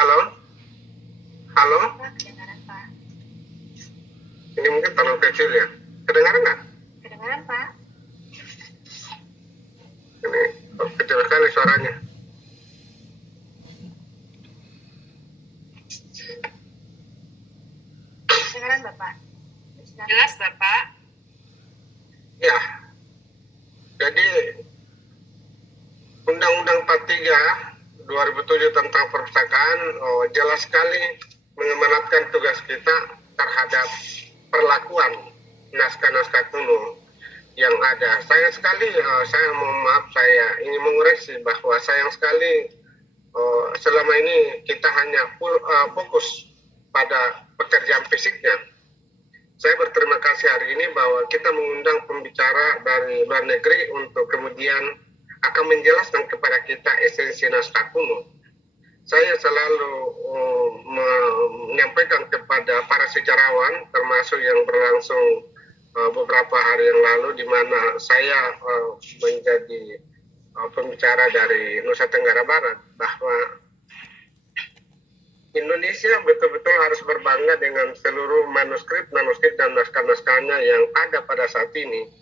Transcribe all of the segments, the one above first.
Halo, halo. Pak, kedengaran Pak. Ini mungkin terlalu kecil ya. Kedengaran nggak? Kedengaran Pak. Ini kecil sekali suaranya. Kedengaran Bapak. Jelas Bapak. Ya, jadi Undang-Undang 43 2007 tentang perpustakaan jelas sekali mengamanatkan tugas kita terhadap perlakuan naskah-naskah kuno yang ada. Sayang sekali, saya mohon maaf, saya ingin mengoreksi bahwa sayang sekali selama ini kita hanya fokus pada pekerjaan fisiknya. Saya berterima kasih hari ini bahwa kita mengundang pembicara dari luar negeri untuk kemudian akan menjelaskan kepada kita esensi naskah kuno. Saya selalu menyampaikan kepada para sejarawan, termasuk yang berlangsung beberapa hari yang lalu, di mana saya menjadi pembicara dari Nusa Tenggara Barat, bahwa Indonesia betul-betul harus berbangga dengan seluruh manuskrip dan naskah-naskahnya yang ada pada saat ini.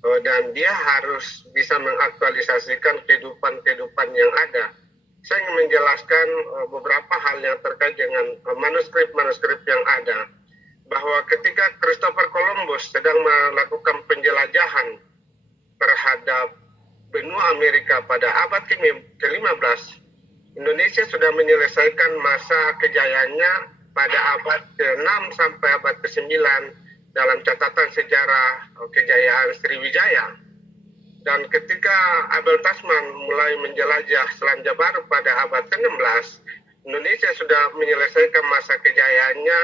Dan dia harus bisa mengaktualisasikan kehidupan yang ada. Saya ingin menjelaskan beberapa hal yang terkait dengan manuskrip yang ada. Bahwa ketika Christopher Columbus sedang melakukan penjelajahan terhadap benua Amerika pada abad ke-15, Indonesia sudah menyelesaikan masa kejayaannya pada abad ke-6 sampai abad ke-9 dalam catatan sejarah kejayaan Sriwijaya. Dan ketika Abel Tasman mulai menjelajah Selandia Baru pada abad ke-16, Indonesia sudah menyelesaikan masa kejayaannya,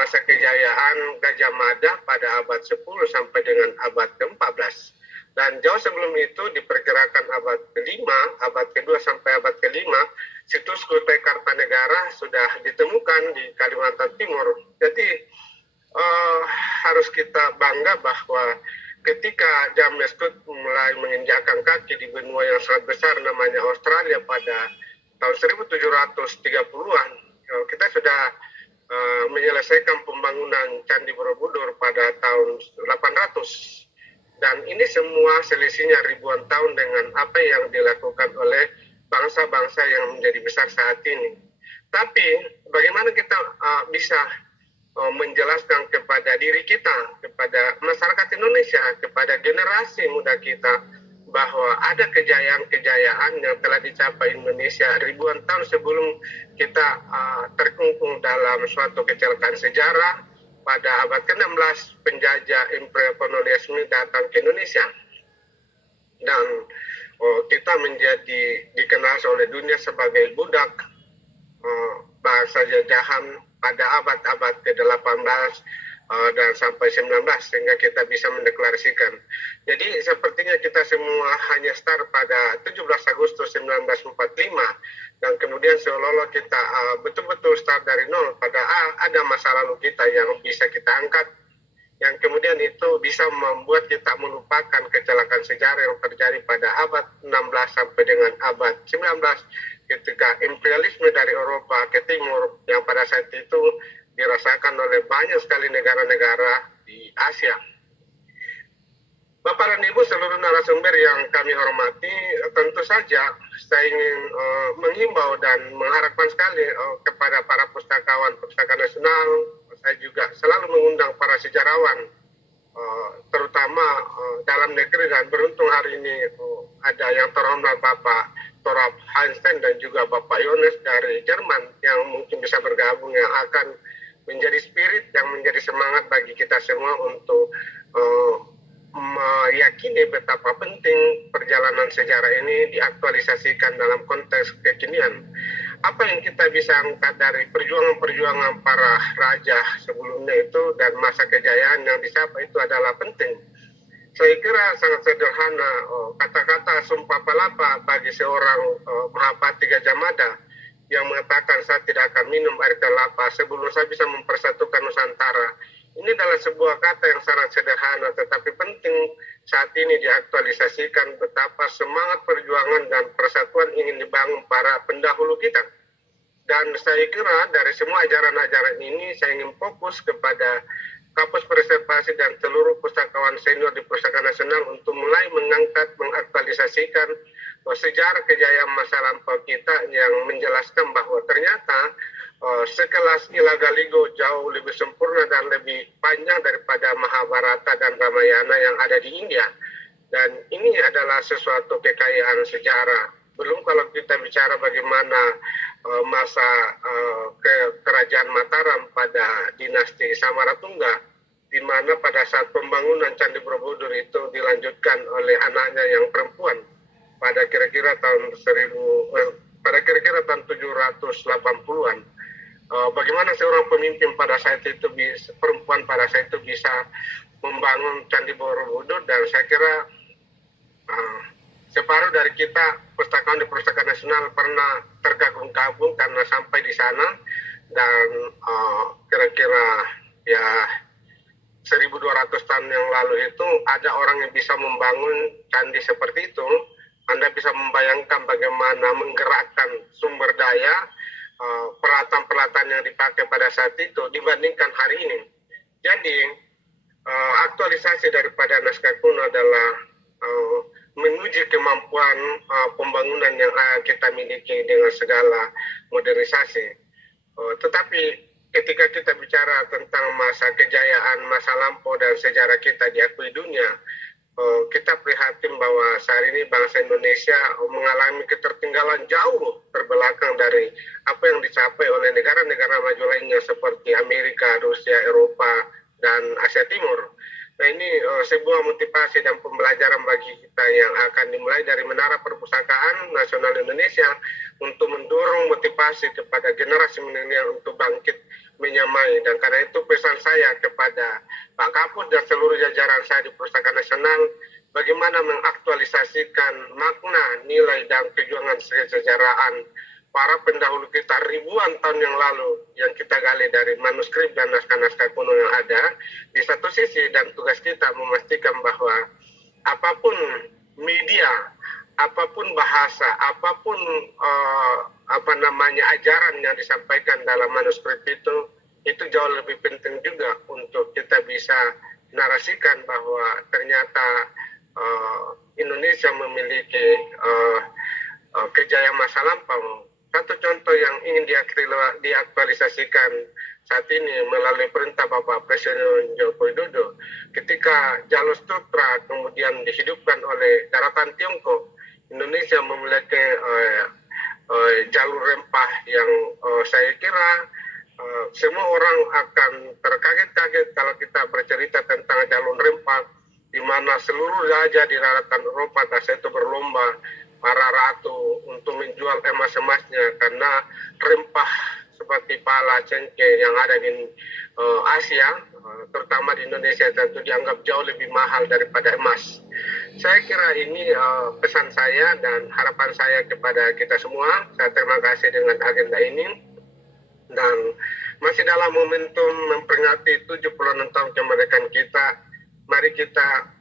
masa kejayaan Gajah Mada pada abad 10 sampai dengan abad ke-14. Dan jauh sebelum itu diperkirakan abad ke-5, abad ke-2 sampai abad ke-5, situs Kutai Kartanegara sudah ditemukan di Kalimantan Timur. Jadi harus kita bangga bahwa ketika James Cook mulai menginjakkan kaki di benua yang sangat besar namanya Australia pada tahun 1730-an, kita sudah menyelesaikan pembangunan Candi Borobudur pada tahun 800. Dan ini semua selisihnya ribuan tahun dengan apa yang dilakukan oleh bangsa-bangsa yang menjadi besar saat ini. Tapi bagaimana kita bisa menjelaskan kepada diri kita, kepada masyarakat Indonesia, kepada generasi muda kita, bahwa ada kejayaan-kejayaan yang telah dicapai Indonesia ribuan tahun sebelum kita terkungkung dalam suatu kecelakaan sejarah. Pada abad ke-16, penjajah Imperial Kolonialisme datang ke Indonesia. Dan kita menjadi dikenal oleh dunia sebagai budak bahasa jajahan pada abad-abad ke-18 dan sampai 19, sehingga kita bisa mendeklarasikan. Jadi sepertinya kita semua hanya start pada 17 Agustus 1945, dan kemudian seolah-olah kita betul-betul start dari nol, padahal ada masa lalu kita yang bisa kita angkat, yang kemudian itu bisa membuat kita melupakan kecelakaan sejarah yang terjadi pada abad 16 sampai dengan abad 19, ketika imperialisme dari Eropa ke timur yang pada saat itu dirasakan oleh banyak sekali negara-negara di Asia. Bapak dan Ibu seluruh narasumber yang kami hormati, tentu saja saya ingin menghimbau dan mengharapkan sekali kepada para pustakawan Pustaka Nasional. Saya juga selalu mengundang para sejarawan, terutama dalam negeri, dan beruntung hari ini ada yang terhormat Bapak Torab Einstein dan juga Bapak Yones dari Jerman yang mungkin bisa bergabung, yang akan menjadi spirit, yang menjadi semangat bagi kita semua untuk meyakini betapa penting perjalanan sejarah ini diaktualisasikan dalam konteks kekinian. Apa yang kita bisa angkat dari perjuangan-perjuangan para raja sebelumnya itu dan masa kejayaan yang dicapai itu adalah penting. Saya kira sangat sederhana kata-kata sumpah palapa bagi seorang Mahapati Gajah Mada yang mengatakan saya tidak akan minum air kelapa sebelum saya bisa mempersatukan Nusantara. Ini adalah sebuah kata yang sangat sederhana, tetapi penting saat ini diaktualisasikan betapa semangat perjuangan dan persatuan ingin dibangun para pendahulu kita. Dan saya kira dari semua ajaran-ajaran ini saya ingin fokus kepada Kapus Preservasi dan seluruh pustakawan senior di Perpustakaan Nasional untuk mulai mengangkat, mengaktualisasikan sejarah kejayaan masa lampau kita yang menjelaskan bahwa ternyata sekelas Ilagaligo jauh lebih sempurna dan lebih panjang daripada Mahabharata dan Ramayana yang ada di India. Dan ini adalah sesuatu kekayaan sejarah. Belum kalau kita bicara bagaimana masa kerajaan Mataram pada dinasti Samaratungga, di mana pada saat pembangunan Candi Borobudur itu dilanjutkan oleh anaknya yang perempuan pada kira-kira tahun 780-an. Bagaimana seorang pemimpin pada saat itu perempuan pada saat itu bisa membangun Candi Borobudur, dan saya kira separuh dari kita pustakawan di Perpustakaan Nasional pernah terkagum-kagum karena sampai di sana, dan kira-kira ya 1200 tahun yang lalu itu ada orang yang bisa membangun candi seperti itu. Anda bisa membayangkan bagaimana menggerakkan sumber daya, peralatan-peralatan yang dipakai pada saat itu dibandingkan hari ini. Jadi aktualisasi daripada naskah kuno adalah menguji kemampuan pembangunan yang kita miliki dengan segala modernisasi. Tetapi ketika kita bicara tentang masa kejayaan, masa lampau dan sejarah kita diakui dunia, kita prihatin bahwa saat ini bangsa Indonesia mengalami ketertinggalan jauh terbelakang dari apa yang dicapai oleh negara-negara maju lainnya seperti Amerika, Rusia, Eropa, dan Asia Timur. Nah, ini sebuah motivasi dan pembelajaran bagi kita yang akan dimulai dari Menara Perpustakaan Nasional Indonesia untuk mendorong motivasi kepada generasi milenial untuk bangkit menyamai. Dan karena itu pesan saya kepada Pak Kapus dan seluruh jajaran saya di Perpustakaan Nasional, bagaimana mengaktualisasikan makna, nilai, dan perjuangan kesejarahan para pendahulu kita ribuan tahun yang lalu yang kita gali dari manuskrip dan naskah-naskah kuno yang ada di satu sisi, dan tugas kita memastikan bahwa apapun media, apapun bahasa, apapun ajaran yang disampaikan dalam manuskrip itu jauh lebih penting juga untuk kita bisa narasikan bahwa ternyata Indonesia memiliki kejayaan masa lampau. Satu contoh yang ingin diaktualisasikan saat ini melalui perintah Bapak Presiden Joko Widodo, ketika jalur sutra kemudian dihidupkan oleh daratan Tiongkok, Indonesia memiliki jalur rempah yang saya kira semua orang akan terkaget-kaget kalau kita bercerita tentang jalur rempah, di mana seluruh raja di daratan Eropa pada itu berlomba para ratu untuk menjual emas-emasnya karena rempah seperti pala, cengkeh yang ada di Asia, terutama di Indonesia, tentu dianggap jauh lebih mahal daripada emas. Saya kira ini pesan saya dan harapan saya kepada kita semua. Saya terima kasih dengan agenda ini, dan masih dalam momentum memperingati 76 tahun kemerdekaan kita, mari kita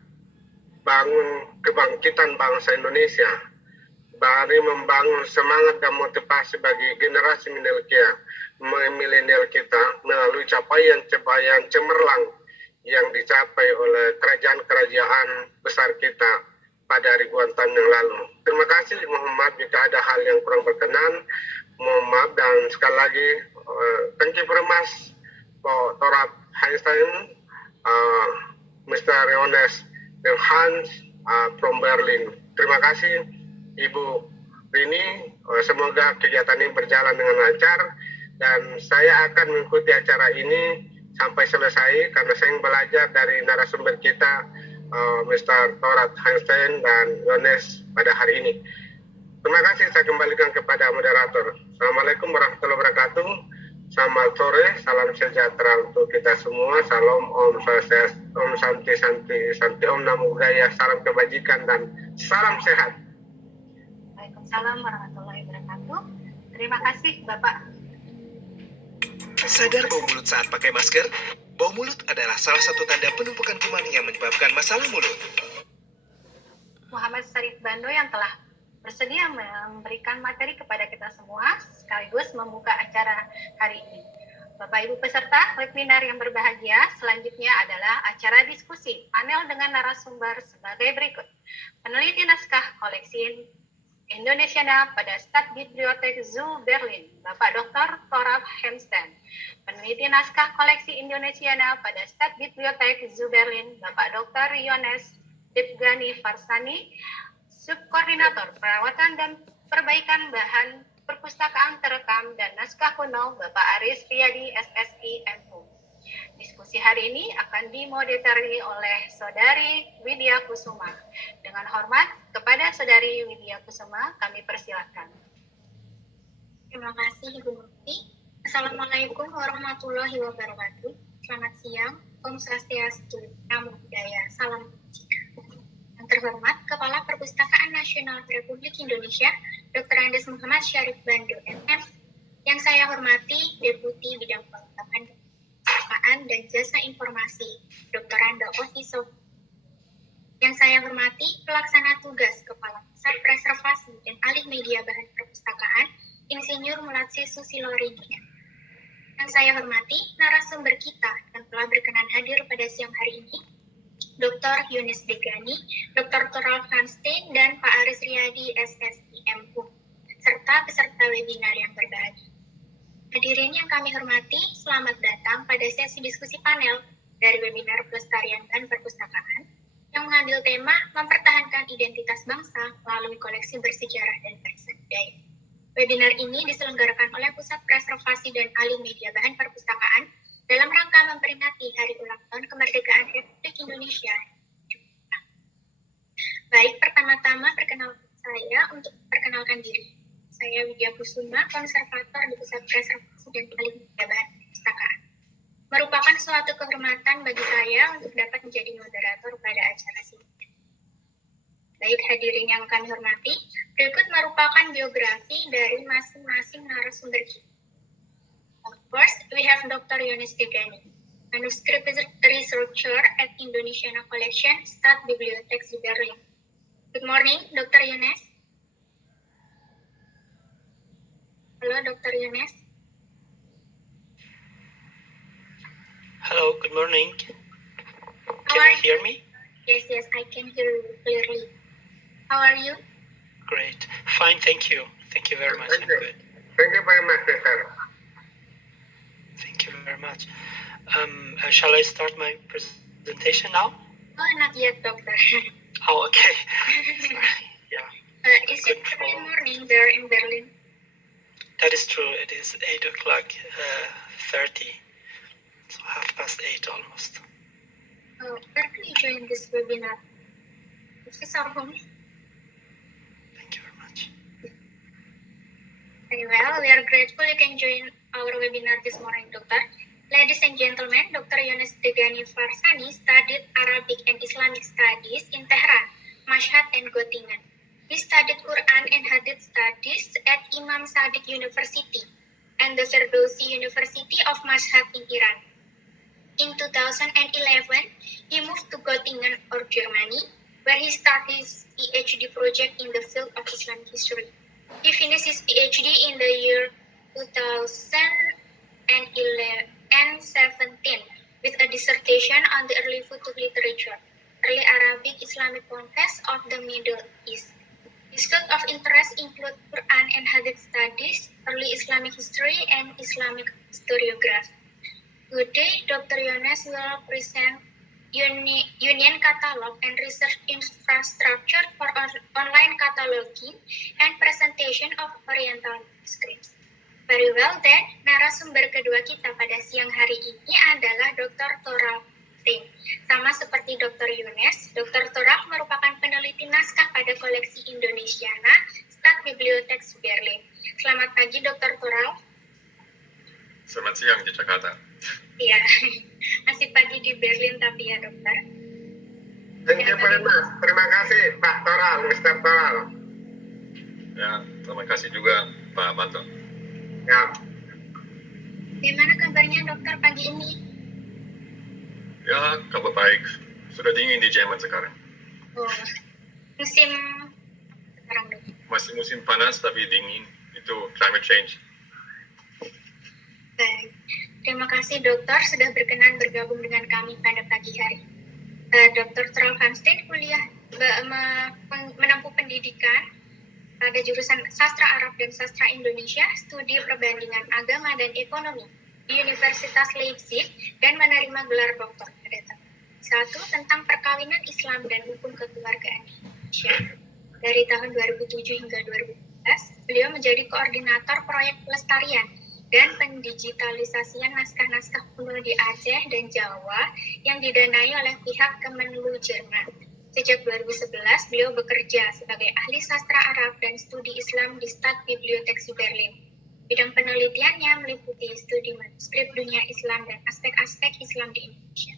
bangun kebangkitan bangsa Indonesia. Mari membangun semangat dan motivasi bagi generasi milenial kita melalui capaian-capaian cemerlang yang dicapai oleh kerajaan-kerajaan besar kita pada ribuan tahun yang lalu. Terima kasih, mohon maaf jika ada hal yang kurang berkenan, mohon maaf, dan sekali lagi thank you very much for Torat Einstein, Mr. Leones dan Hans from Berlin. Terima kasih Ibu Rini, semoga kegiatan ini berjalan dengan lancar, dan saya akan mengikuti acara ini sampai selesai karena saya ingin belajar dari narasumber kita, Mr. Torat Einstein dan Yones pada hari ini. Terima kasih, saya kembalikan kepada moderator. Assalamualaikum warahmatullahi wabarakatuh. Selamat sore, salam sejahtera untuk kita semua. Salam Om Swastiastu, Om Santi Santi Santi, Om Namo Buddhaya, salam kebajikan dan salam sehat. Waalaikumsalam warahmatullahi wabarakatuh. Terima kasih Bapak. Sadar bau mulut saat pakai masker? Bau mulut adalah salah satu tanda penumpukan kuman yang menyebabkan masalah mulut. Muhammad Sarif Bando yang telah bersedia memberikan materi kepada kita semua, sekaligus membuka acara hari ini. Bapak Ibu peserta webinar yang berbahagia, selanjutnya adalah acara diskusi panel dengan narasumber sebagai berikut. Peneliti naskah koleksi Indonesia pada Stadtbibliothek zu Berlin, Bapak Dr. Thorab Hemsten. Peneliti naskah koleksi Indonesia pada Stadtbibliothek zu Berlin, Bapak Dr. Yones Devgani Farsani. Subkoordinator perawatan dan perbaikan bahan perpustakaan terekam dan naskah kuno, Bapak Aris Riyadi SSI MU. Diskusi hari ini akan dimoderatori oleh Saudari Widya Kusuma. Dengan hormat kepada Saudari Widya Kusuma, kami persilakan. Terima kasih Ibu Mufti. Assalamualaikum warahmatullahi wabarakatuh. Selamat siang, Om Swastiastu, Namo Buddhaya, Salam Kebajikan. Yang terhormat Kepala Perpustakaan Nasional Republik Indonesia, Dr. Andes Muhammad Syarif Bando, MM. Yang saya hormati Deputi Bidang Perpustakaan dan Jasa Informasi, Dr. Anda Office of. Yang saya hormati Pelaksana Tugas Kepala Pusat Preservasi dan Alih Media Bahan Perpustakaan, Insinyur Mulatsi Susilorini. Yang saya hormati narasumber kita yang telah berkenan hadir pada siang hari ini, Dr. Yones Devgani, Dr. Thorab Hemsten, dan Pak Aris Riyadi SSI MU, serta peserta webinar yang berbahagia. Hadirin yang kami hormati, selamat datang pada sesi diskusi panel dari webinar Pelestarian dan Perpustakaan yang mengambil tema mempertahankan identitas bangsa melalui koleksi bersejarah dan warisan budaya. Webinar ini diselenggarakan oleh Pusat Preservasi dan Alih Media Bahan Perpustakaan dalam rangka memperingati Hari Ulang Tahun Kemerdekaan Republik Indonesia. Baik, pertama-tama perkenalkan saya untuk perkenalkan diri. Saya Widya Kusuma, konservator di Pusat Preservasi dan Alih Media Bahan Perpustakaan. Merupakan suatu kehormatan bagi saya untuk dapat menjadi moderator pada acara ini. Baik, hadirin yang kami hormati, berikut merupakan biografi dari masing-masing narasumber kita. First, we have Dr. Yones Devgani, manuscript researcher at Indonesia Collection, Stadtbibliothek zu Berlin. Good morning, Dr. Yones. Hello, Dr. Yones. Hello, good morning. How Can are you hear me? Yes, I can hear you clearly. How are you? Great. Fine, thank you. Thank you very much. I'm good. Thank you very much, sir. Thank you very much. Shall I start my presentation now? Oh, not yet, doctor. Oh, okay. Sorry. Yeah, Is it early morning there in Berlin? that is true. It is 8 o'clock 30. So 8:30 almost. Where can you join this webinar? Is this our home? Thank you very much. Very well. We are grateful you can join our webinar this morning, Doctor. Ladies and gentlemen, Dr. Yones Devgani Farsani studied Arabic and Islamic Studies in Tehran, Mashhad, and Göttingen. He studied Quran and Hadith Studies at Imam Sadiq University and the Ferdowsi University of Mashhad in Iran. In 2011, he moved to Göttingen or Germany, where he started his PhD project in the field of Islamic history. He finished his PhD in the year 2017 with a dissertation on the early Futuh literature, early Arabic Islamic conquest of the Middle East. His field of interest include Quran and Hadith studies, early Islamic history, and Islamic historiography. Today, Dr. Yones will present Union Catalog and Research Infrastructure for Online Cataloging and Presentation of Oriental Manuscripts. Very well then, narasumber kedua kita pada siang hari ini adalah Dr. Thorab Hemsten. Sama seperti Dr. Yones, Dr. Thorab merupakan peneliti naskah pada koleksi Indonesiana Stadtbibliothek zu Berlin. Selamat pagi, Dr. Thorab. Selamat siang di Jakarta. Iya, masih pagi di Berlin tapi ya, Dokter. Thank you very much. Terima kasih, Pak Toral, Mr. Toral. Ya, terima kasih juga Pak Banto. Ya, Bagaimana kabarnya, Dokter, pagi ini? Ya, kabar baik. Sudah dingin di Jerman sekarang. Oh, musim sekarang, Dok. Masih musim panas tapi dingin. Itu climate change. Baik, terima kasih dokter sudah berkenan bergabung dengan kami pada pagi hari. Dr. Tralvanstein menempuh pendidikan pada jurusan Sastra Arab dan Sastra Indonesia, studi perbandingan agama dan ekonomi di Universitas Leipzig dan menerima gelar doktor pada tahun 1 tentang perkawinan Islam dan hukum kekeluargaan di Indonesia. Dari tahun 2007 hingga 2014, beliau menjadi koordinator proyek pelestarian dan pendigitalisasian naskah-naskah kuno di Aceh dan Jawa yang didanai oleh pihak Kemenlu Jerman. Sejak 2011, beliau bekerja sebagai ahli sastra Arab dan studi Islam di Staatsbibliothek Berlin. Bidang penelitiannya meliputi studi manuskrip dunia Islam dan aspek-aspek Islam di Indonesia.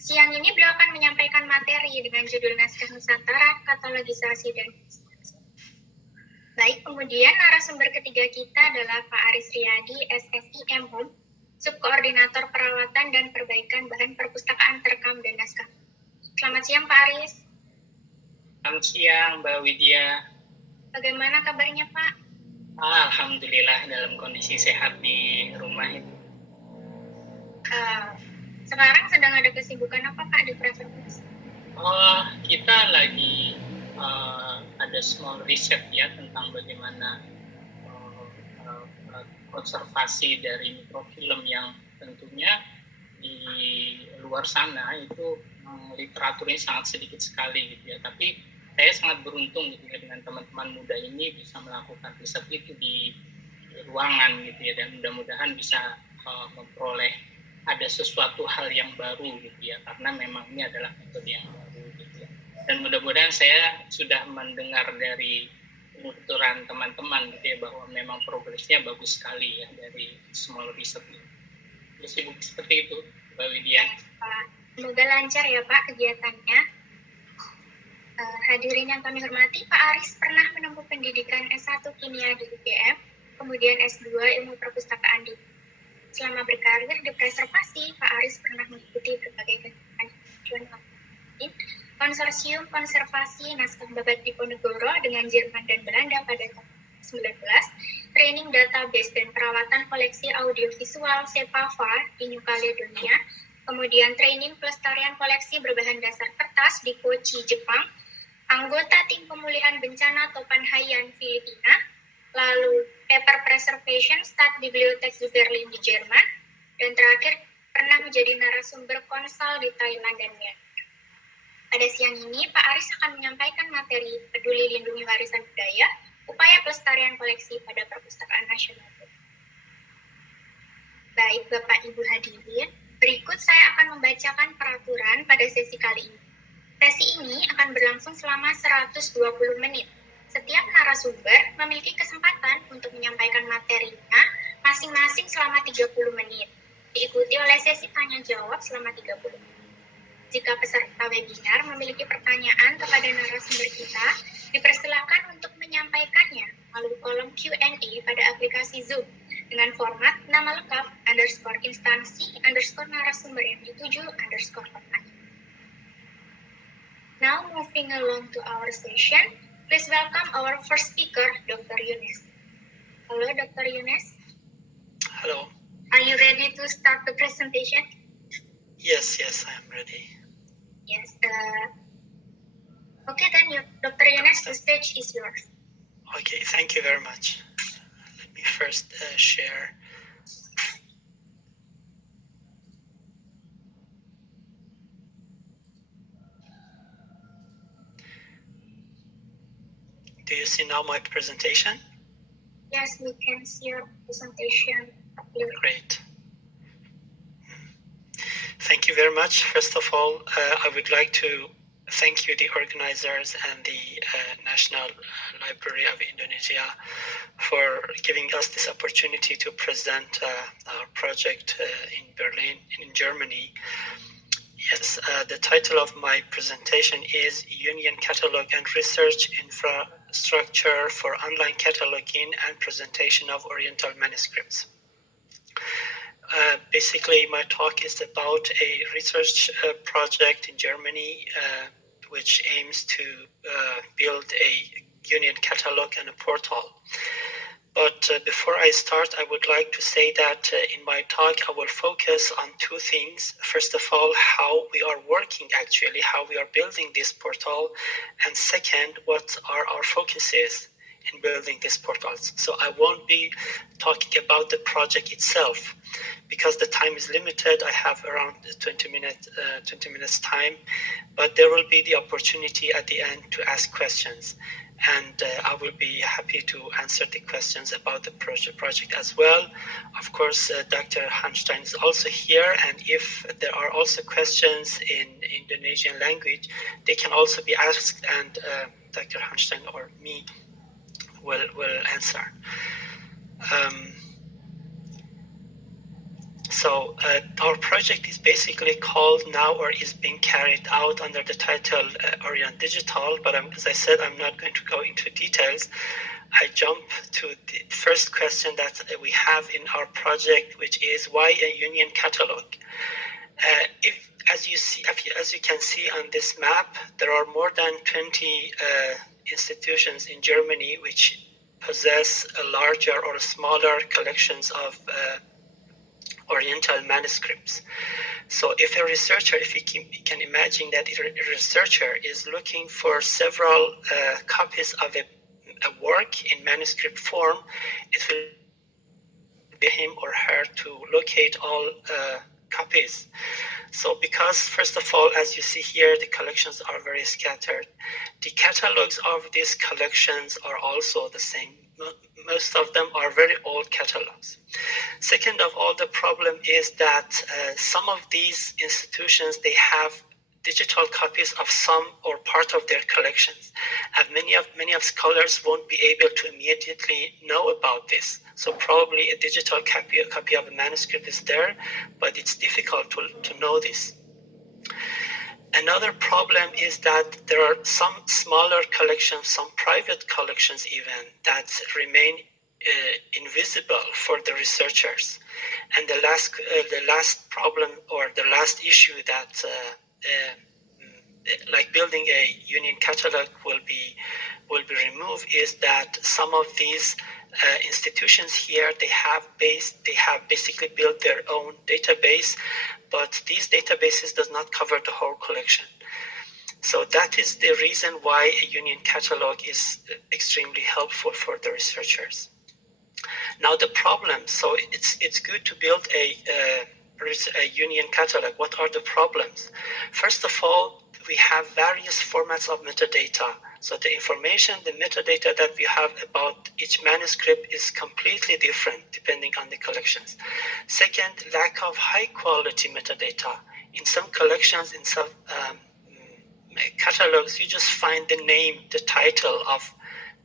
Siang ini beliau akan menyampaikan materi dengan judul Naskah Nusantara, Katalogisasi dan Baik, kemudian narasumber ketiga kita adalah Pak Aris Riyadi, SSI M.Hum, Subkoordinator Perawatan dan Perbaikan Bahan Perpustakaan Terekam dan Naskah. Selamat siang Pak Aris. Selamat siang Mbak Widya. Bagaimana kabarnya Pak? Alhamdulillah dalam kondisi sehat di rumah ini. Sekarang sedang ada kesibukan apa Pak di Perpusnas? Kita lagi ada small riset ya tentang bagaimana konservasi dari mikrofilm yang tentunya di luar sana itu literaturnya sangat sedikit sekali gitu ya. Tapi saya sangat beruntung gitu ya dengan teman-teman muda ini bisa melakukan riset itu di ruangan gitu ya, dan mudah-mudahan bisa memperoleh ada sesuatu hal yang baru gitu ya, karena memang ini adalah metode yang baru gitu ya. Dan mudah-mudahan saya sudah mendengar dari penuturan teman-teman gitu ya bahwa memang progresnya bagus sekali ya dari small research ini. Ya, sibuk seperti itu Mbak Widya. Semoga lancar ya Pak kegiatannya. Hadirin yang kami hormati, Pak Aris pernah menempuh pendidikan S1 Kimia di UGM, kemudian S2 Ilmu Perpustakaan di Selama berkarir di preservasi, Pak Aris pernah mengikuti berbagai kegiatan Konsorsium Konservasi Naskah Babat Diponegoro dengan Jerman dan Belanda pada tahun 2019, training database dan perawatan koleksi audiovisual SEPAVA di New Caledonia, kemudian training pelestarian koleksi berbahan dasar kertas di Kochi, Jepang, anggota tim pemulihan bencana Topan Haiyan, Filipina, lalu paper preservation Staatsbibliothek Berlin di Jerman, dan terakhir pernah menjadi narasumber konsul di Thailand dan Myanmar. Pada siang ini, Pak Aris akan menyampaikan materi Peduli Lindungi Warisan Budaya, Upaya Pelestarian Koleksi pada Perpustakaan Nasional. Baik, Bapak Ibu hadirin, berikut saya akan membacakan peraturan pada sesi kali ini. Sesi ini akan berlangsung selama 120 menit. Setiap narasumber memiliki kesempatan untuk menyampaikan materinya masing-masing selama 30 menit, diikuti oleh sesi tanya-jawab selama 30 menit. Jika peserta webinar memiliki pertanyaan kepada narasumber kita, dipersilakan untuk menyampaikannya melalui kolom Q&A pada aplikasi Zoom dengan format nama lengkap _instansi_narasumber yang dituju _pertanyaan. Now moving along to our session, please welcome our first speaker, Dr. Yunes. Hello, Dr. Yunes. Hello. Are you ready to start the presentation? Yes, I am ready. Yes. Okay, then, Dr. Yunes, the stage is yours. Okay, thank you very much. Let me first share. Do you see now my presentation? Yes, we can see your presentation. Great. Thank you very much. First of all, I would like to thank you, the organizers and the National Library of Indonesia, for giving us this opportunity to present our project in Berlin, in Germany. Yes, the title of my presentation is Union Catalog and Research Infrastructure for Online Cataloging and Presentation of Oriental Manuscripts. Basically, my talk is about a research project in Germany which aims to build a union catalog and a portal. But before I start, I would like to say that in my talk, I will focus on two things. First of all, how we are working actually, how we are building this portal. And second, what are our focuses in building these portals. So I won't be talking about the project itself because the time is limited. I have around 20 minutes time, but there will be the opportunity at the end to ask questions. And I will be happy to answer the questions about the project as well. Of course, Dr. Hanstein is also here, and if there are also questions in Indonesian language, they can also be asked, and Dr. Hanstein or me will answer. So our project is basically called now, or is being carried out under the title Orient Digital, but as I said, I'm not going to go into details. I jump to the first question that we have in our project, which is why a union catalog? As you can see on this map, there are more than 20 institutions in Germany which possess a larger or smaller collections of Oriental manuscripts. So if a researcher, if you can imagine that a researcher is looking for several copies of a work in manuscript form, it will be him or her to locate all copies. So because, first of all, as you see here, the collections are very scattered. The catalogs of these collections are also the same. Most of them are very old catalogs. Second of all, the problem is that some of these institutions, they have digital copies of some or part of their collections. And many of scholars won't be able to immediately know about this. So probably a digital copy of a manuscript is there, but it's difficult to know this. Another problem is that there are some smaller collections, some private collections even, that remain invisible for the researchers. And the last problem, or the last issue that like building a union catalog will be removed, is that some of these institutions here, they have basically built their own database, but these databases does not cover the whole collection. So that is the reason why a union catalog is extremely helpful for the researchers. Now the problem, so it's good to build a union catalog. What are the problems? First of all, we have various formats of metadata. So the information, the metadata that we have about each manuscript is completely different depending on the collections. Second, lack of high quality metadata. In some collections, in some catalogs, you just find the name, the title of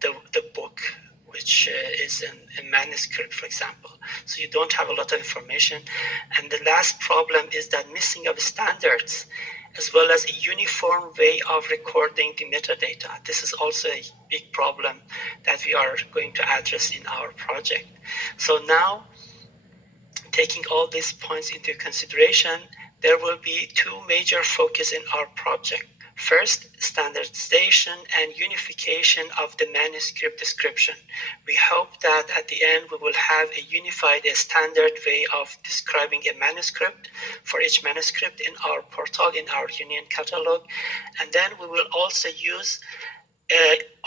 the book, which is a manuscript, for example. So you don't have a lot of information. And the last problem is that missing of standards, as well as a uniform way of recording the metadata. This is also a big problem that we are going to address in our project. So now, taking all these points into consideration, there will be two major focus in our project. First, standardization and unification of the manuscript description. We hope that at the end we will have a unified, a standard way of describing a manuscript for each manuscript in our portal, in our union catalog. And then we will also use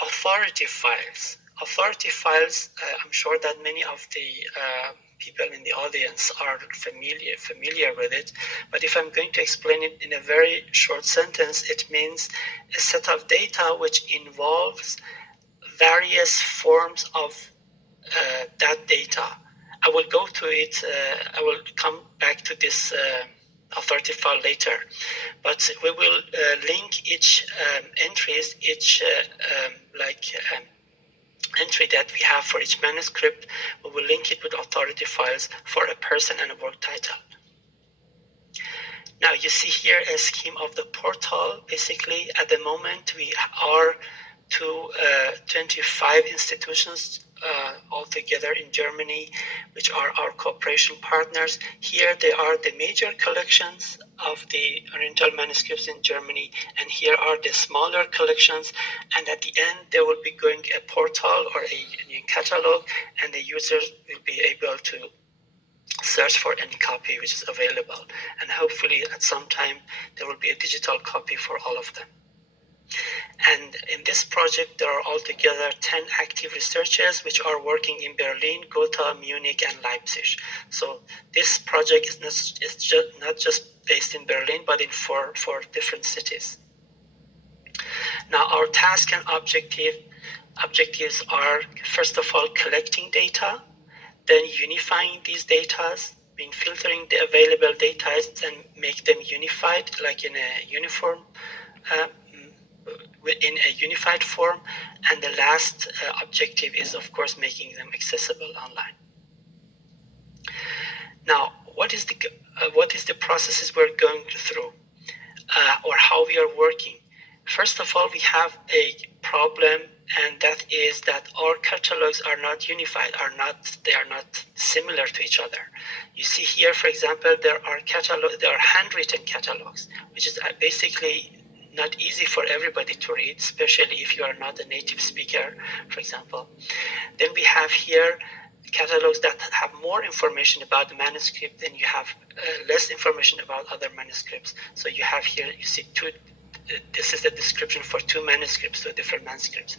authority files. Authority files, I'm sure that many of the people in the audience are familiar with it, but if I'm going to explain it in a very short sentence, it means a set of data which involves various forms of that data. I will go to it, I will come back to this authority file later, but we will link each entries, each entry that we have for each manuscript. We will link it with authority files for a person and a work title. Now you see here a scheme of the portal. Basically, at the moment we are to 25 institutions all together in Germany, which are our cooperation partners. Here they are the major collections of the Oriental manuscripts in Germany, and here are the smaller collections. And at the end, there will be going a portal or a union catalog, and the users will be able to search for any copy which is available. And hopefully at some time, there will be a digital copy for all of them. And in this project, there are altogether 10 active researchers which are working in Berlin, Gotha, Munich, and Leipzig. So this project is not just based in Berlin, but in four different cities. Now, our task and objectives are, first of all, collecting data, then unifying these data, filtering the available data and make them unified, like in a uniform in a unified form, and the last objective is, of course, making them accessible online. Now, what is the processes we're going through, or how we are working? First of all, we have a problem, and that is that our catalogs are not unified, they are not similar to each other. You see here, for example, there are handwritten catalogs, which is basically not easy for everybody to read, especially if you are not a native speaker, for example. Then we have here catalogs that have more information about the manuscript, and you have less information about other manuscripts. So you have here, you see this is the description for two different manuscripts.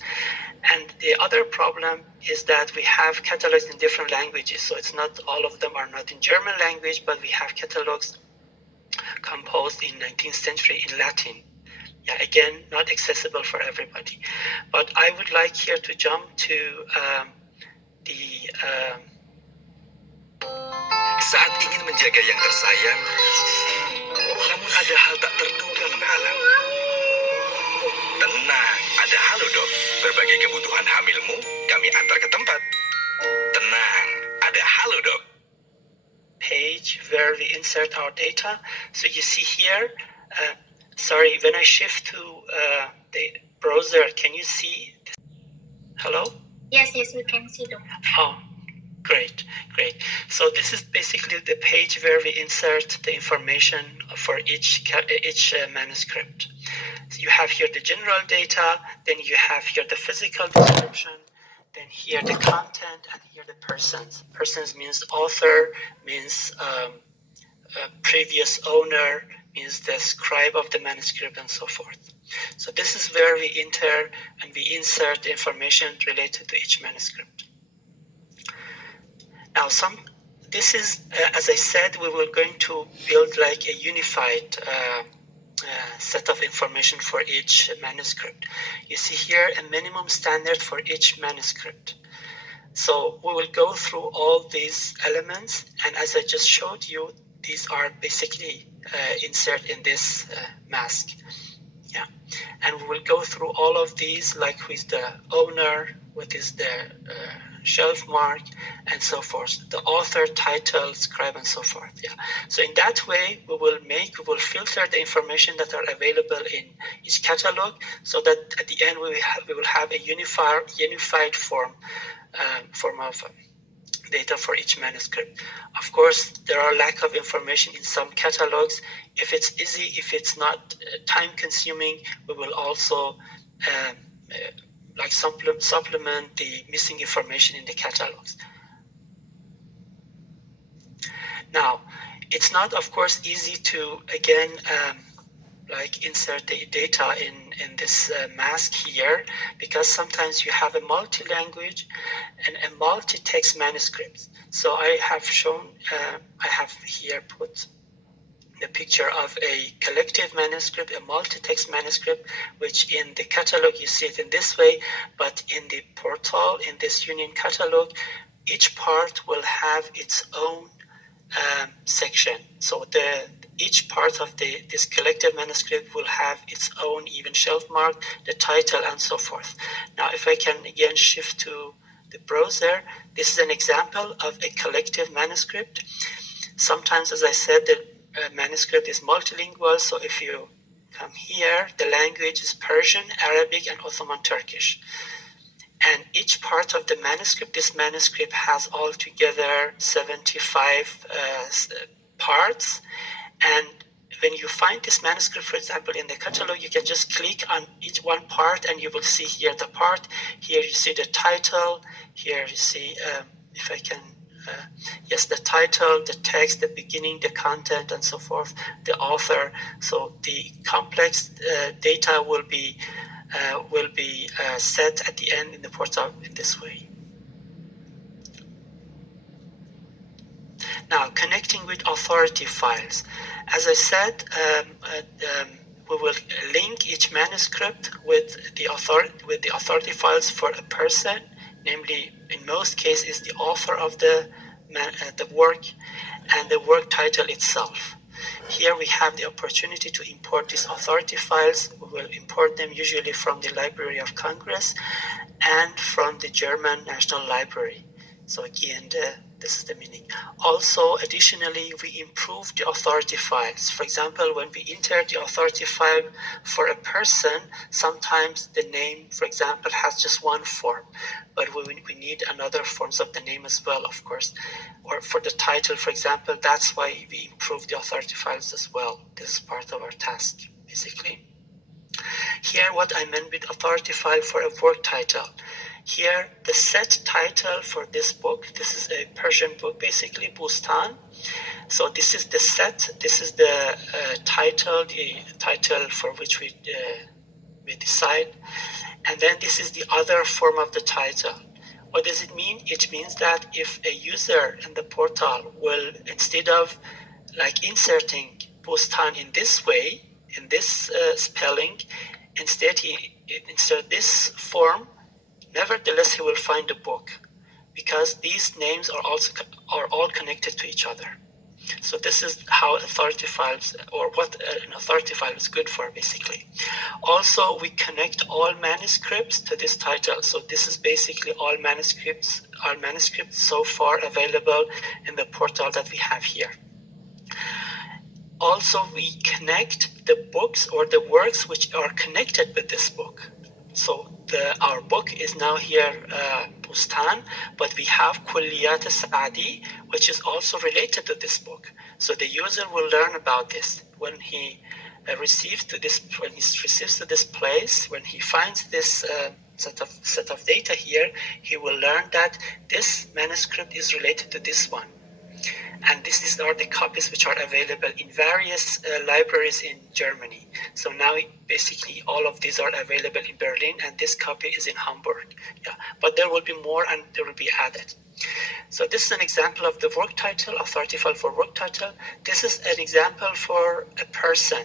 And the other problem is that we have catalogs in different languages. So it's not all of them are not in German language, but we have catalogs composed in 19th century in Latin. Yeah, again, not accessible for everybody. But I would like here to jump to Saat ingin menjaga yang tersayang, namun ada hal tak terduga menghalang. Tenang, ada Halodoc. Berbagai kebutuhan hamilmu, kami antar ke tempat. Tenang, ada Halodoc. Page where we insert our data. So you see here, sorry, when I shift to the browser, can you see this? Hello? Yes, we can see them. Oh, great. So this is basically the page where we insert the information for each manuscript. So you have here the general data, then you have here the physical description, then here the content, and here the persons. Persons means author, means previous owner, means the scribe of the manuscript, and so forth. So this is where we enter and we insert information related to each manuscript. Now, this is, as I said, we were going to build like a unified set of information for each manuscript. You see here a minimum standard for each manuscript. So we will go through all these elements, and as I just showed you, these are basically insert in this mask. Yeah, and we will go through all of these, like who is the owner, what is the shelf mark, and so forth. The author, title, scribe, and so forth. Yeah. So in that way, we will filter the information that are available in each catalog, so that at the end we will have a unified form of data for each manuscript. Of course, there are lack of information in some catalogs. If it's easy, if it's not time-consuming, we will also supplement the missing information in the catalogs. Now, it's not, of course, easy to, again, insert the data in this mask here, because sometimes you have a multi-language and a multi-text manuscript. So I have shown, I have here put the picture of a collective manuscript, a multi-text manuscript, which in the catalog you see it in this way, but in the portal, in this union catalog, each part will have its own section. So each part of this collective manuscript will have its own even shelf mark, the title, and so forth. Now, if I can again shift to the browser, this is an example of a collective manuscript. Sometimes, as I said, the manuscript is multilingual, so if you come here, the language is Persian, Arabic, and Ottoman Turkish. And each part of the manuscript, this manuscript has altogether 75 parts. And when you find this manuscript, for example, in the catalog, you can just click on each one part and you will see here the part. Here you see the title. Here you see, if I can, yes, the title, the text, the beginning, the content, and so forth, the author. So the complex data will be set at the end in the portal in this way. Now, connecting with authority files. As I said, we will link each manuscript with the authority files for a person, namely, in most cases, the author of the work and the work title itself. Here we have the opportunity to import these authority files. We will import them usually from the Library of Congress and from the German National Library. So again, this is the meaning. Also, additionally, we improve the authority files. For example, when we enter the authority file for a person, sometimes the name, for example, has just one form, but we need another forms of the name as well, of course. Or for the title, for example, that's why we improve the authority files as well. This is part of our task, basically. Here, what I meant with authority file for a work title. Here, the set title for this book, this is a Persian book, basically, Bustan. So this is the set, this is the title for which we decide. And then this is the other form of the title. What does it mean? It means that if a user in the portal will, instead of like inserting Bustan in this way, in this spelling, instead he insert this form, nevertheless he will find the book, because these names are all connected to each other. So this is how authority files, or what an authority file is good for, basically. Also, we connect all manuscripts to this title. So this is basically all manuscripts so far available in the portal that we have here. Also, we connect the books or the works which are connected with this book. So our book is now here, Bustan, but we have Kulliyat Saadi, which is also related to this book. So the user will learn about this when he receives to this place, when he finds this set of data here, he will learn that this manuscript is related to this one. And these are the copies which are available in various libraries in Germany. So now basically all of these are available in Berlin, and this copy is in Hamburg. Yeah, but there will be more and there will be added. So this is an example of the work title, authority file for work title. This is an example for a person.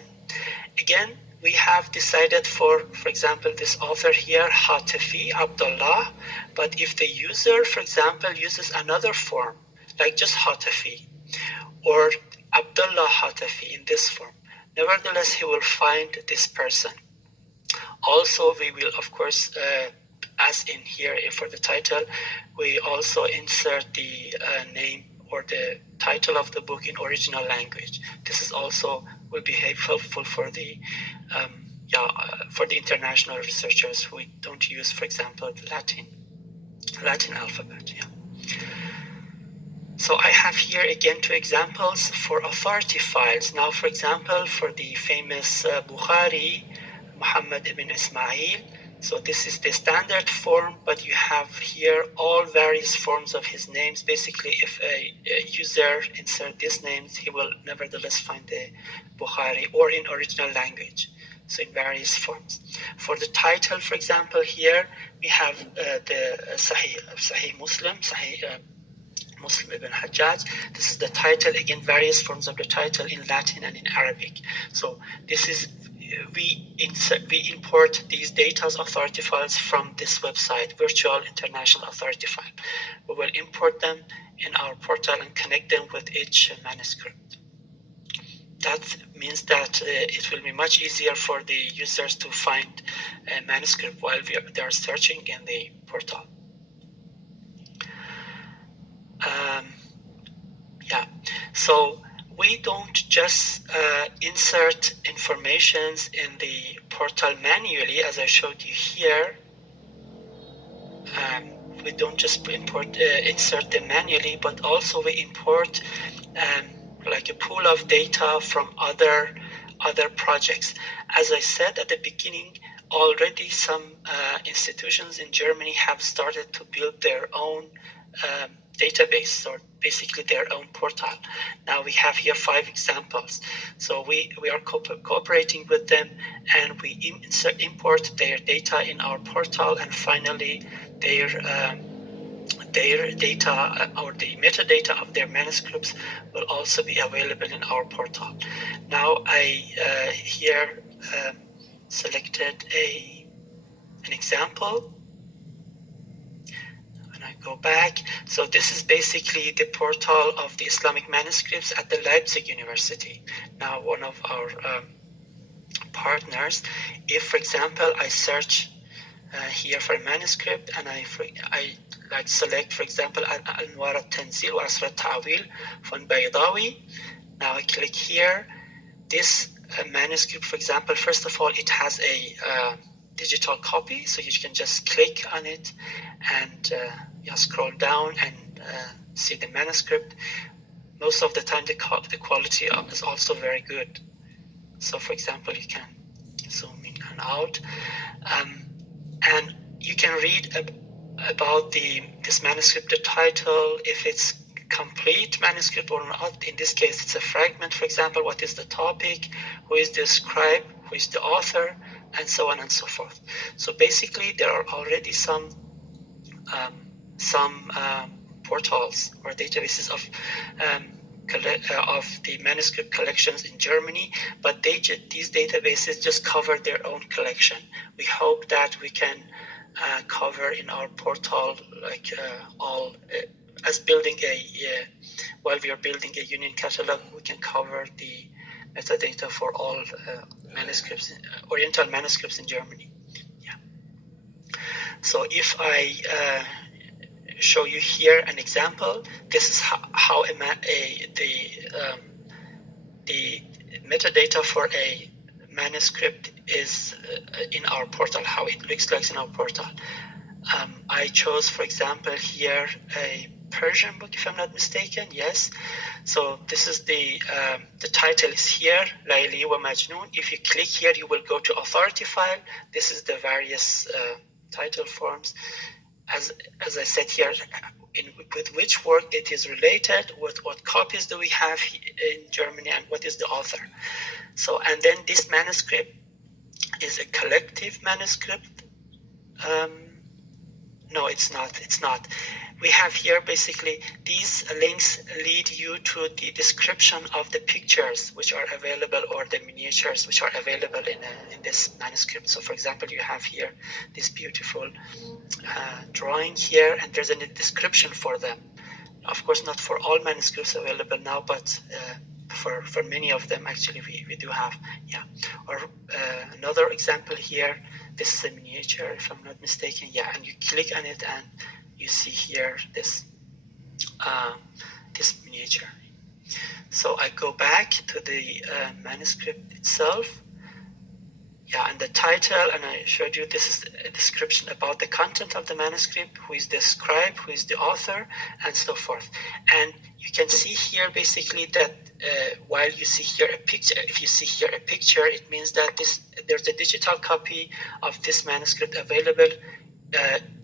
Again, we have decided for example, this author here, Hatafi Abdullah, but if the user, for example, uses another form, like just Hatafi or Abdullah Hatafi in this form, nevertheless, he will find this person. Also, we will, of course, as in here for the title, we also insert the name or the title of the book in original language. This is also will be helpful for the international researchers who don't use, for example, the Latin alphabet. Yeah. So I have here again 2 examples for authority files. Now, for example, for the famous Bukhari, Muhammad ibn Ismail. So this is the standard form, but you have here all various forms of his names. Basically, if a user insert these names, he will nevertheless find the Bukhari, or in original language, so in various forms. For the title, for example, here we have the Sahih Muslim, Muslim ibn Hajjaj. This is the title, again, various forms of the title in Latin and in Arabic. So this is, we import these data authority files from this website, Virtual International Authority File. We will import them in our portal and connect them with each manuscript. That means that it will be much easier for the users to find a manuscript while they are searching in the portal. So we don't just insert informations in the portal manually, as I showed you here. we don't just insert them manually, but also we import like a pool of data from other projects. As I said at the beginning, already some institutions in Germany have started to build their own database, or basically their own portal. Now we have here 5 examples. So we are cooperating with them, and we import their data in our portal, and finally their data or the metadata of their manuscripts will also be available in our portal. Now I here selected an example. When I go back, so this is basically the portal of the Islamic manuscripts at the Leipzig University. Now one of our partners, if for example I search here for a manuscript, and I like select, for example, Anwar al-Tanzil wa Asr al-Ta'wil von Baydawi. Now I click here. This manuscript, for example, first of all, it has a digital copy, so you can just click on it and scroll down and see the manuscript. Most of the time, the quality is also very good. So, for example, you can zoom in and out. And you can read about this manuscript, the title, if it's complete manuscript or not. In this case, it's a fragment, for example. What is the topic? Who is the scribe? Who is the author? And so on and so forth. So basically, there are already some portals or databases of the manuscript collections in Germany, but these databases just cover their own collection. We hope that we can cover in our portal like all as building while we are building a union catalog, we can cover the metadata for all manuscripts, Oriental manuscripts in Germany. Yeah. So if I show you here an example, this is how the metadata for a manuscript is in our portal, how it looks like in our portal. I chose, for example, here a Persian book, if I'm not mistaken. Yes. So this is the title is here, Layli wa Majnun. If you click here, you will go to authority file. This is the various title forms. As I said here, with which work it is related, what copies do we have in Germany, and what is the author. So, and then this manuscript is a collective manuscript. No, it's not. We have here basically these links lead you to the description of the pictures which are available, or the miniatures which are available in this manuscript. So for example, you have here this beautiful drawing here, and there's a description for them. Of course, not for all manuscripts available now, but for many of them actually we do have. Yeah. Or another example here, this is a miniature, if I'm not mistaken. Yeah, and you click on it and you see here this this miniature. So I go back to the manuscript itself. Yeah, and the title, and I showed you this is a description about the content of the manuscript, who is the scribe, who is the author, and so forth. And you can see here basically that while you see here a picture, if you see here a picture, it means that there's a digital copy of this manuscript available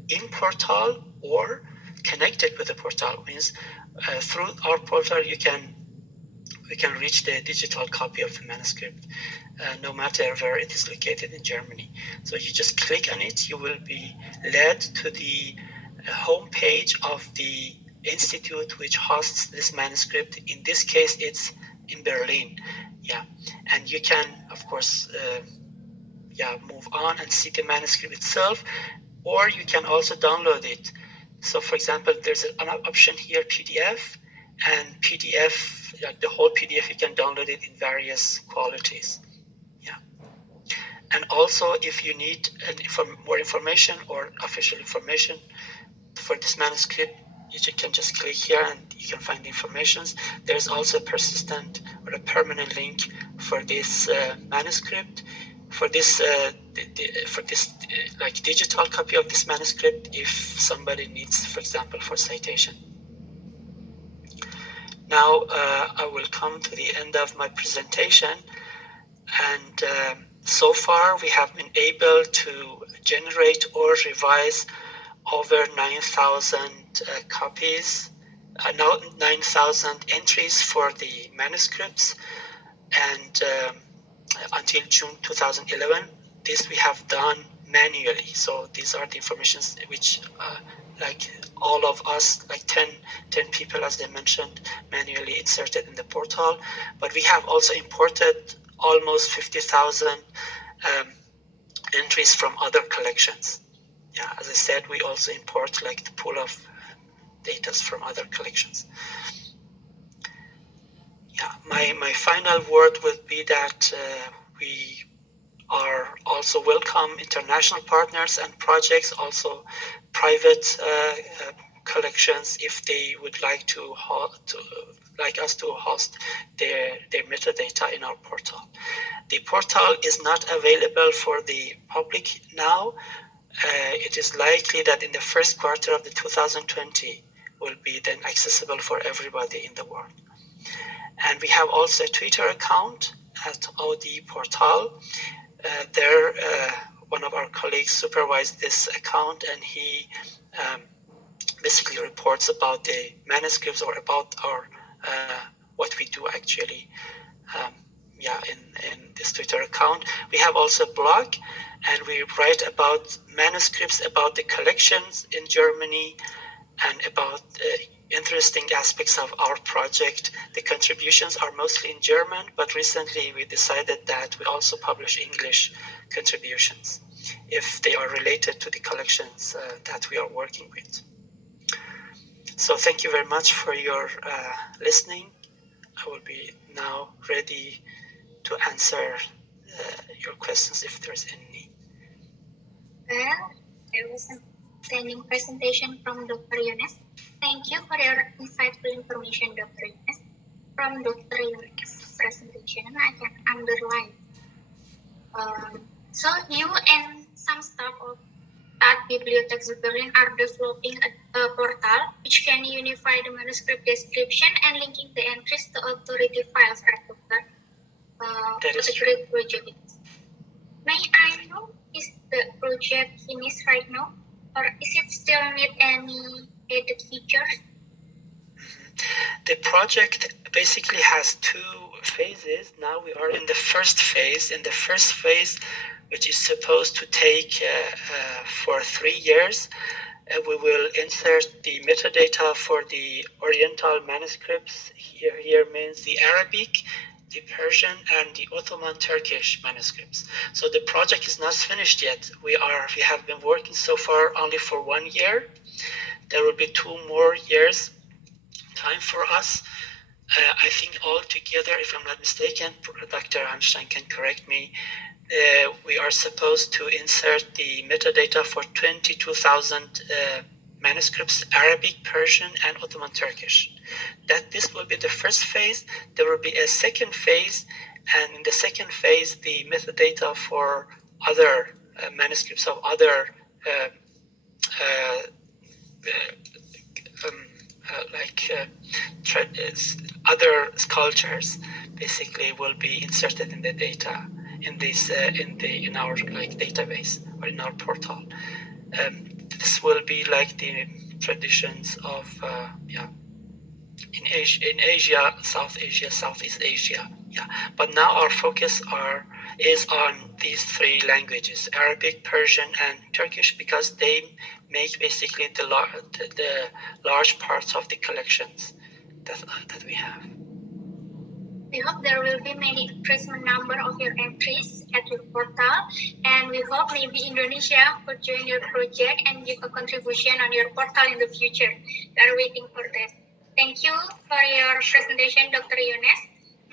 in portal or connected with the portal. It means through our portal we can reach the digital copy of the manuscript, no matter where it is located in Germany. So you just click on it, you will be led to the home page of the institute which hosts this manuscript. In this case, it's in Berlin. Yeah, and you can, of course, move on and see the manuscript itself, or you can also download it. So, for example, there's an option here, PDF, and PDF, like the whole PDF, you can download it in various qualities. Yeah. And also, if you need more information or official information for this manuscript, you can just click here and you can find the information. There's also a persistent or a permanent link for this manuscript, for this like digital copy of this manuscript if somebody needs, for example, for citation. Now I will come to the end of my presentation, and so far we have been able to generate or revise over 9,000 copies, 9,000 entries for the manuscripts, and until June 2011, this we have done manually. So these are the informations which like all of us, like 10 people, as I mentioned, manually inserted in the portal. But we have also imported almost 50,000 entries from other collections. Yeah, as I said, we also import like the pool of data from other collections. Yeah, my final word would be that we are also welcome international partners and projects, also private collections, if they would like like us to host their metadata in our portal. The portal is not available for the public now. It is likely that in the first quarter of the 2020 will be then accessible for everybody in the world. And we have also a Twitter account at OD Portal. There, one of our colleagues supervised this account, and he basically reports about the manuscripts or about our what we do actually. In this Twitter account, we have also a blog, and we write about manuscripts, about the collections in Germany, and about interesting aspects of our project. The contributions are mostly in German, but recently we decided that we also publish English contributions if they are related to the collections that we are working with. So thank you very much for your listening. I will be now ready to answer your questions if there's any. Well, there was an outstanding presentation from Dr. Yunus. Thank you for your insightful information, Dr. Yunus. From Dr. Yunus' presentation, I can underline. So you and some staff of that Bibliothek Berlin are developing a portal which can unify the manuscript description and linking the entries to authority files, right, Doctor? That is what a great project it is. May I know, is the project finished right now, or is it still need any added features? The project basically has two phases. Now we are in the first phase. In the first phase, which is supposed to take for 3 years, we will insert the metadata for the Oriental manuscripts. Here means the Arabic, the Persian, and the Ottoman Turkish manuscripts. So the project is not finished yet. We have been working so far only for 1 year. There will be 2 more years time for us. I think altogether, if I'm not mistaken, Dr. Einstein can correct me, we are supposed to insert the metadata for 22,000 manuscripts, Arabic, Persian, and Ottoman Turkish. This will be the first phase. There will be a second phase, and in the second phase, the metadata for other manuscripts of other other sculptures basically will be inserted in the data in our database or in our portal. This will be like the traditions of in Asia, South Asia, Southeast Asia. Yeah, but now our focus is on these 3 languages: Arabic, Persian, and Turkish, because they make basically the large parts of the collections that we have. We hope there will be many increasing number of your entries at your portal, and we hope maybe Indonesia could join your project and give a contribution on your portal in the future. We are waiting for that. Thank you for your presentation, Dr. Yunus.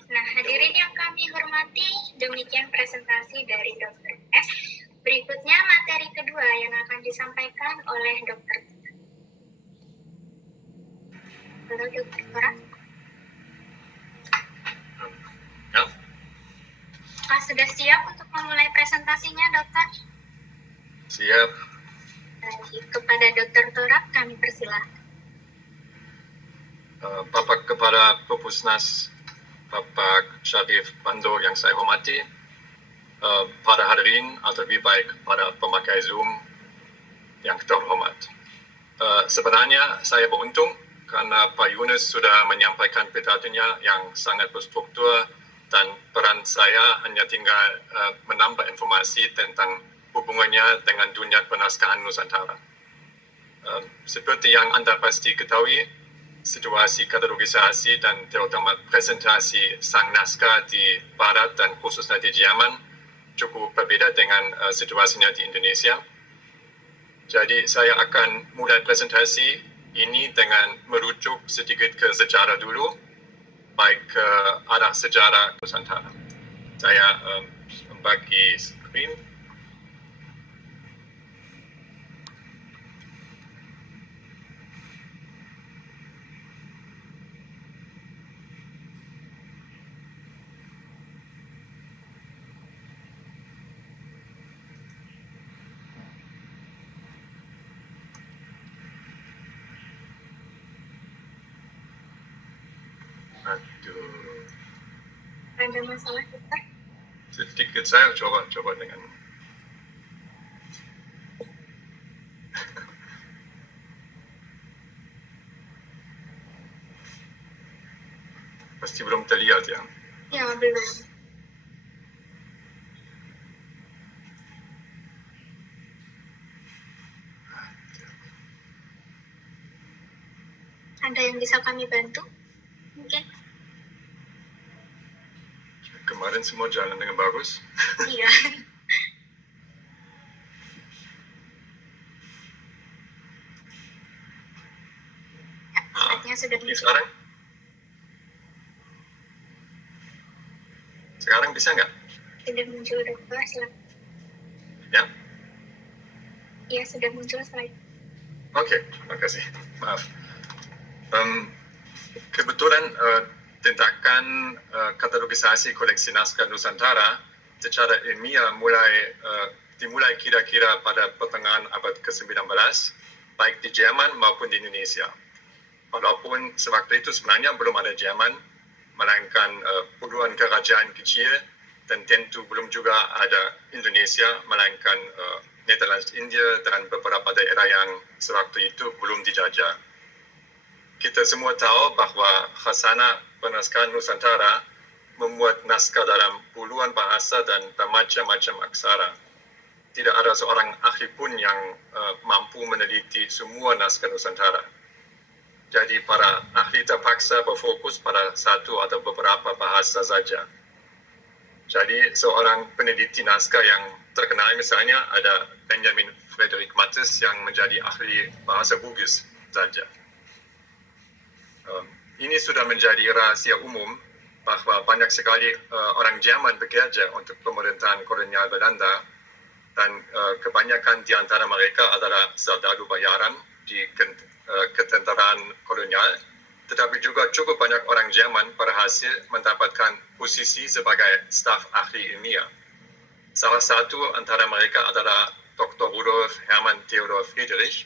Nah, hadirin yang kami hormati, demikian presentasi dari Dr. S. Berikutnya materi kedua yang akan disampaikan oleh Dr. Halo, Dr. Tora. Ya. Sudah siap untuk memulai presentasi? presentasinya, Dokter. Siap. Baik, kepada Dokter Torak kami persilahkan. Bapak Kepala Perpusnas, Bapak Syarif Bando yang saya hormati, para hadirin atau lebih baik para pemakai Zoom yang terhormat. Sebenarnya saya beruntung karena Pak Yunus sudah menyampaikan pidatonya yang sangat berstruktur dan peran saya hanya tinggal menambah informasi tentang hubungannya dengan dunia penaskahan Nusantara. Seperti yang Anda pasti ketahui, situasi katalogisasi dan terutama presentasi sang naskah di Barat dan khususnya di Jerman cukup berbeda dengan situasinya di Indonesia. Jadi saya akan mulai presentasi ini dengan merujuk sedikit ke sejarah dulu, baik ke arah sejarah Nusantara. Saya membagi skrin. Aduh. Ada masalah, Dokter? Sedikit saya coba dengan pasti belum terlihat ya. Ya, belum. Ada yang bisa kami bantu? Mungkin? Kemarin semua jalan dengan bagus. Iya. Slide-nya sudah Ini muncul. Sekarang bisa nggak? Sudah muncul, Dokter. Silakan. Ya? Iya, sudah muncul slide. Oke, makasih. Maaf. Kebetulan tindakan katalogisasi koleksi naskah Nusantara secara ilmiah dimulai kira-kira pada pertengahan abad ke-19, baik di Jerman maupun di Indonesia. Walaupun sewaktu itu sebenarnya belum ada Jerman, melainkan puluhan kerajaan kecil, dan tentu belum juga ada Indonesia, melainkan Netherlands, India, dan beberapa daerah yang sewaktu itu belum dijajah. Kita semua tahu bahwa khasana penaskahan Nusantara memuat naskah dalam puluhan bahasa dan bermacam-macam aksara. Tidak ada seorang ahli pun yang mampu meneliti semua naskah Nusantara. Jadi para ahli terpaksa berfokus pada satu atau beberapa bahasa saja. Jadi seorang peneliti naskah yang terkenal misalnya ada Benjamin Frederick Mattes yang menjadi ahli bahasa Bugis saja. Ini sudah menjadi rahasia umum bahwa banyak sekali orang Jerman bekerja untuk pemerintahan kolonial Belanda, dan kebanyakan di antara mereka adalah serdadu bayaran di ketenteraan kolonial, tetapi juga cukup banyak orang Jerman berhasil mendapatkan posisi sebagai staf ahli ilmiah. Salah satu antara mereka adalah Dr. Rudolf Hermann Theodor Friedrich,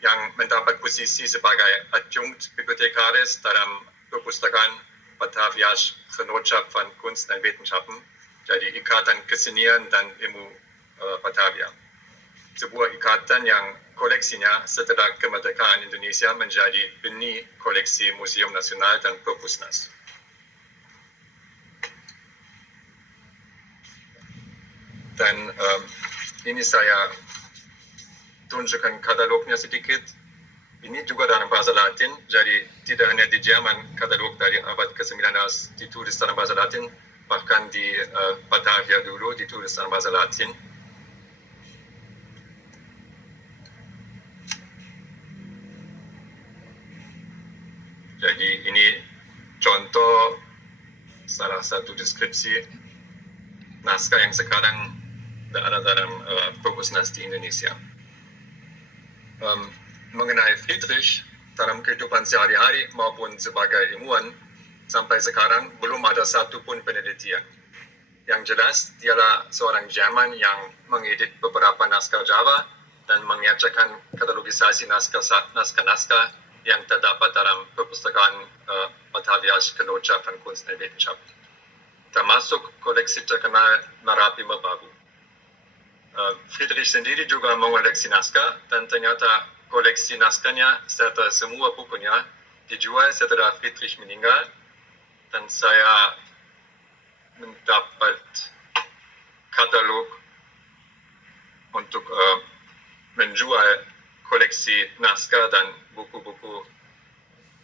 yang mendapat posisi sebagai adjunkt bibliotekaris dalam perpustakaan Batavias Genootschap van Kunst en Wetenschapten, jadi Ikatan Kesenian dan Ilmu Batavia. Sebuah ikatan yang koleksinya setelah kemerdekaan Indonesia menjadi benih koleksi Museum Nasional dan Perpusnas. Dan ini saya tunjukkan katalognya sedikit. Ini juga dalam bahasa Latin, jadi tidak hanya di Jerman katalog dari abad ke-19 ditulis dalam bahasa Latin, bahkan di Batavia dulu ditulis dalam bahasa Latin. Jadi ini contoh salah satu deskripsi naskah yang sekarang ada dalam perpusnas di Indonesia. Mengenai Friedrich, dalam kehidupan sehari-hari maupun sebagai ilmuwan, sampai sekarang belum ada satupun penelitian. Yang jelas, dialah seorang Jerman yang mengedit beberapa naskah Java dan mengerjakan katalogisasi naskah-naskah yang terdapat dalam perpustakaan Batavias Keloca van Kunst en Wetenschap, termasuk koleksi terkenal Merapi Merbabu. Friedrich sendiri juga mengoleksi naskah dan ternyata koleksi naskahnya serta semua bukunya dijual setelah Friedrich meninggal, dan saya mendapat katalog untuk menjual koleksi naskah dan buku-buku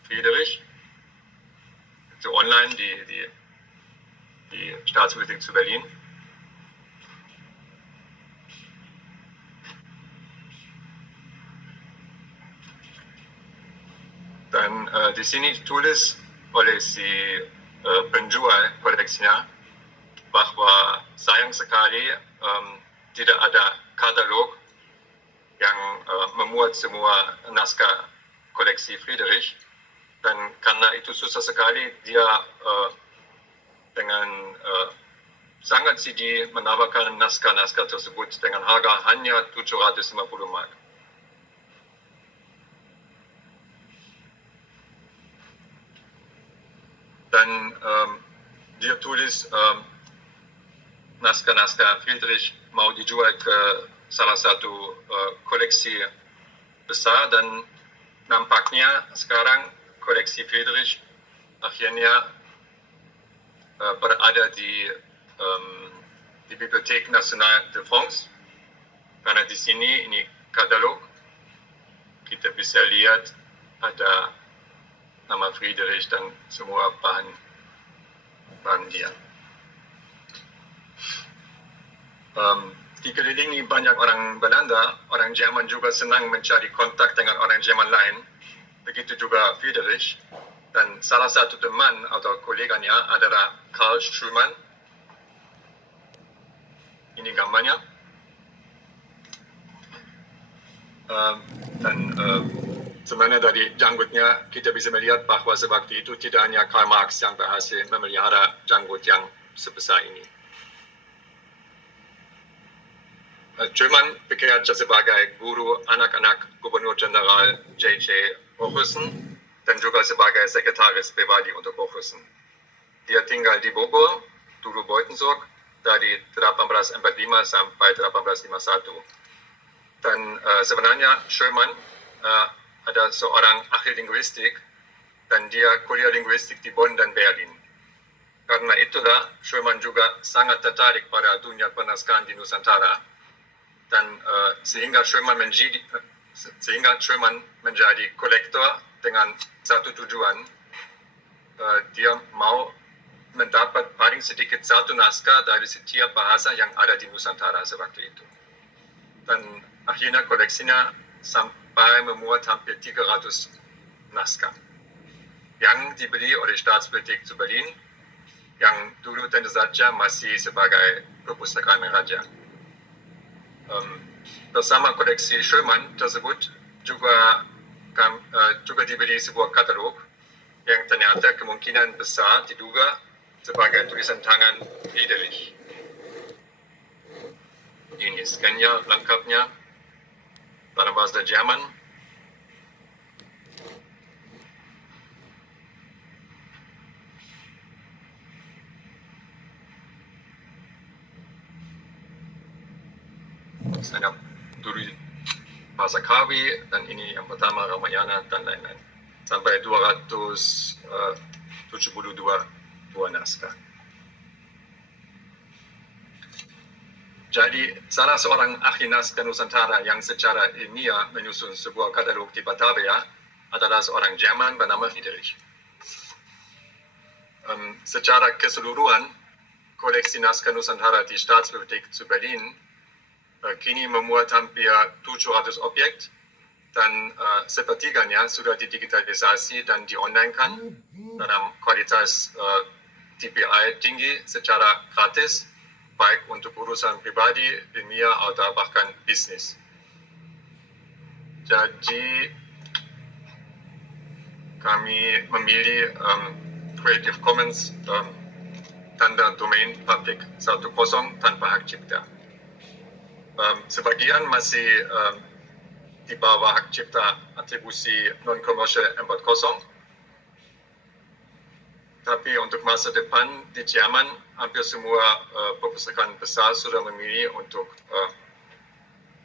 Friedrich itu online di Staatsbibliothek zu Berlin. Dan di sini ditulis oleh si penjual koleksinya bahwa sayang sekali tidak ada katalog yang memuat semua naskah koleksi Friedrich, dan karena itu susah sekali dia dengan sangat sedih menawarkan naskah-naskah tersebut dengan harga hanya 750 mark. Dan dia tulis naskah-naskah Friedrich mau dijual ke salah satu koleksi besar, dan nampaknya sekarang koleksi Friedrich akhirnya berada di Bibliothek Nasional de France, karena di sini ini katalog kita bisa lihat ada nama Friedrich dan semua bahan dia. Dikelilingi banyak orang Belanda, orang Jerman juga senang mencari kontak dengan orang Jerman lain. Begitu juga Friedrich, dan salah satu teman atau koleganya adalah Karl Schumann. Ini gambarnya. Dan sebenarnya dari janggutnya kita bisa melihat bahwa sewaktu itu tidak hanya Karl Marx yang berhasil memelihara janggut yang sebesar ini. Jerman bekerja sebagai guru anak-anak Gubernur Jenderal J.J. Hochhusen dan juga sebagai sekretaris pribadi untuk Hochhusen. Dia tinggal di Bogor, dulu Beutensburg, dari 1845 sampai 1851. Dan sebenarnya Schumann ada seorang ahli linguistik dan dia kuliah linguistik di Bonn dan Berlin. Karena itulah Schumann juga sangat tertarik pada dunia penaskahan di Nusantara, dan sehingga Schumann menjadi kolektor dengan satu tujuan, dia mau mendapat paling sedikit satu naskah dari setiap bahasa yang ada di Nusantara sewaktu itu. Dan akhirnya koleksinya sampai memuat hampir 300 naskah yang dibeli oleh Staatsbibliothek zu Berlin, yang dulu tentu saja masih sebagai perpustakaan raja. Bersama koleksi Schumann tersebut juga dibeli sebuah katalog yang ternyata kemungkinan besar diduga sebagai tulisan tangan Friedrich. Ini skannya lengkapnya dalam bahasa Jerman. Saya dulu bahasa Kawi, dan ini yang pertama Ramayana dan lain-lain. Sampai 272 naskah. Jadi salah seorang ahli naskah Nusantara yang secara ilmiah menyusun sebuah katalog di Batavia adalah seorang Jerman bernama Friedrich. Secara keseluruhan, koleksi naskah Nusantara di Staatsbibliothek zu Berlin kini memuat hampir 700 objek, dan sepertiganya sudah didigitalisasi dan di-online-kan dalam kualitas TPI tinggi secara gratis, baik untuk urusan pribadi, ilmiah, atau bahkan bisnis. Jadi kami memilih Creative Commons tanda domain publik 10 tanpa hak cipta. Sebagian masih di bawah hak cipta atribusi non-komersial 4.0. Tapi untuk masa depan di Jerman, hampir semua perpustakaan besar sudah memilih untuk